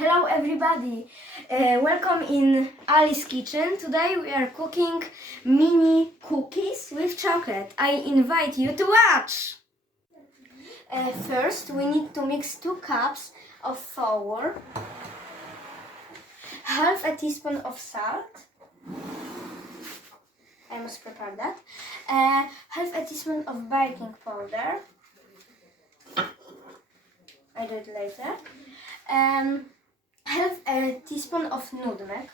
Hello everybody, welcome in Ali's kitchen. Today we are cooking mini cookies with chocolate. I invite you to watch. First we need to mix 2 cups of flour, half a teaspoon of salt. I must prepare that. Half a teaspoon of baking powder. I do it later. Half a teaspoon of nutmeg.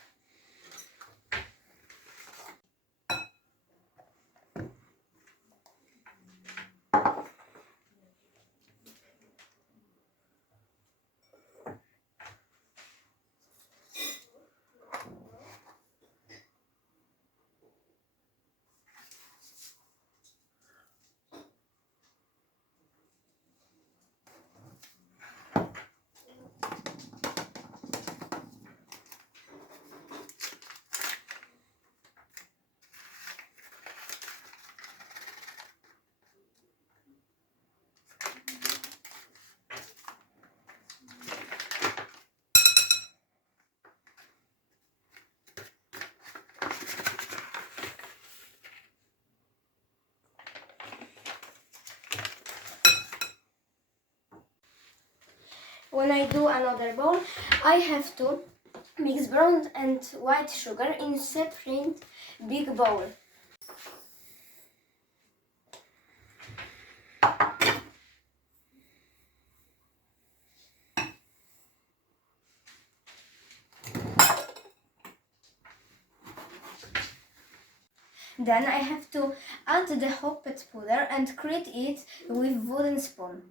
When I do another bowl, I have to mix brown and white sugar in separate big bowl. Then I have to add the hopped powder and create it with wooden spoon.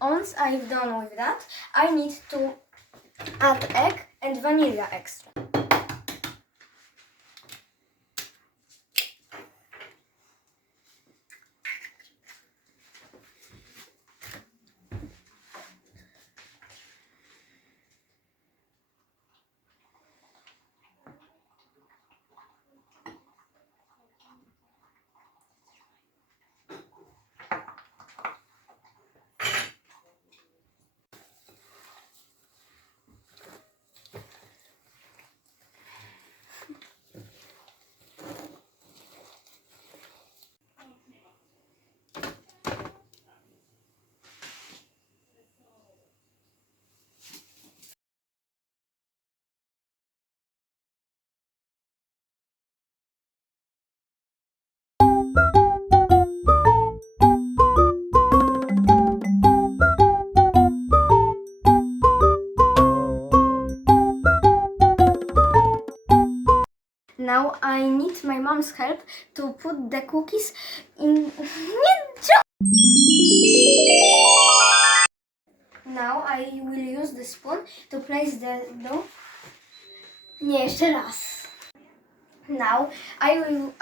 Once I've done with that, I need to add egg and vanilla extra. Now I need my mom's help to put the cookies in... Now I will use the spoon to place the dough. Nie, jeszcze raz. Now I will...